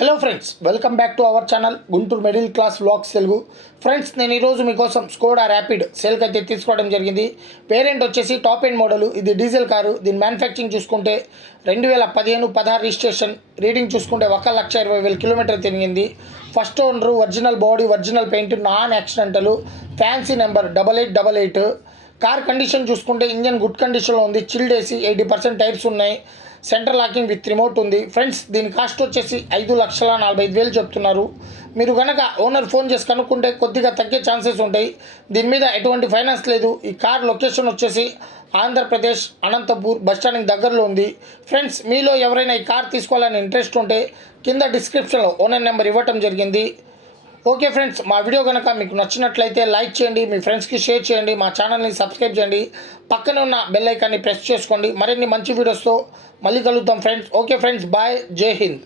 Hello friends, welcome back to our channel Guntur middle class vlogs Telugu. Friends, నేను ఈరోజు మీకోసం Skoda rapid సేల్కి అయితే తీసుకోవడం జరిగింది. వేరియంట్ వచ్చేసి టాప్ ఎండ్ మోడలు. ఇది డీజిల్ కారు. దీని మ్యానుఫ్యాక్చరింగ్ చూసుకుంటే 2015-16 రిజిస్ట్రేషన్. రీడింగ్ చూసుకుంటే 1,20,000 కిలోమీటర్ తిరిగింది. First owner, original body, original paint, non accidental, fancy number 8888. Car condition చూసుకుంటే ఇంజన్ గుడ్ కండిషన్లో ఉంది. చిల్డ్ ఏసీ, 80% టైర్స్ ఉన్నాయి. సెంటర్ లాకింగ్ విత్ రిమోట్ ఉంది. ఫ్రెండ్స్, దీని కాస్ట్ వచ్చేసి 5,45,000 చెప్తున్నారు. మీరు కనుక ఓనర్ ఫోన్ చేసి కనుక్కుంటే కొద్దిగా తగ్గే ఛాన్సెస్ ఉంటాయి. దీని మీద ఎటువంటి ఫైనాన్స్ లేదు. ఈ కార్ లొకేషన్ వచ్చేసి ఆంధ్రప్రదేశ్ అనంతపూర్ బస్టాండ్కి దగ్గరలో ఉంది. ఫ్రెండ్స్, మీలో ఎవరైనా ఈ కార్ తీసుకోవాలని ఇంట్రెస్ట్ ఉంటే కింద డిస్క్రిప్షన్లో ఓనర్ నెంబర్ ఇవ్వటం జరిగింది. ఓకే ఫ్రెండ్స్, మా వీడియో కనుక మీకు నచ్చినట్లయితే లైక్ చేయండి, మీ ఫ్రెండ్స్కి షేర్ చేయండి, మా ఛానల్ని సబ్స్క్రైబ్ చేయండి, పక్కనే ఉన్న బెల్ ఐకాన్ని ప్రెస్ చేసుకోండి. మరిన్ని మంచి వీడియోస్తో మళ్ళీ కలుద్దాం ఫ్రెండ్స్. ఓకే ఫ్రెండ్స్, బాయ్, జై హింద్.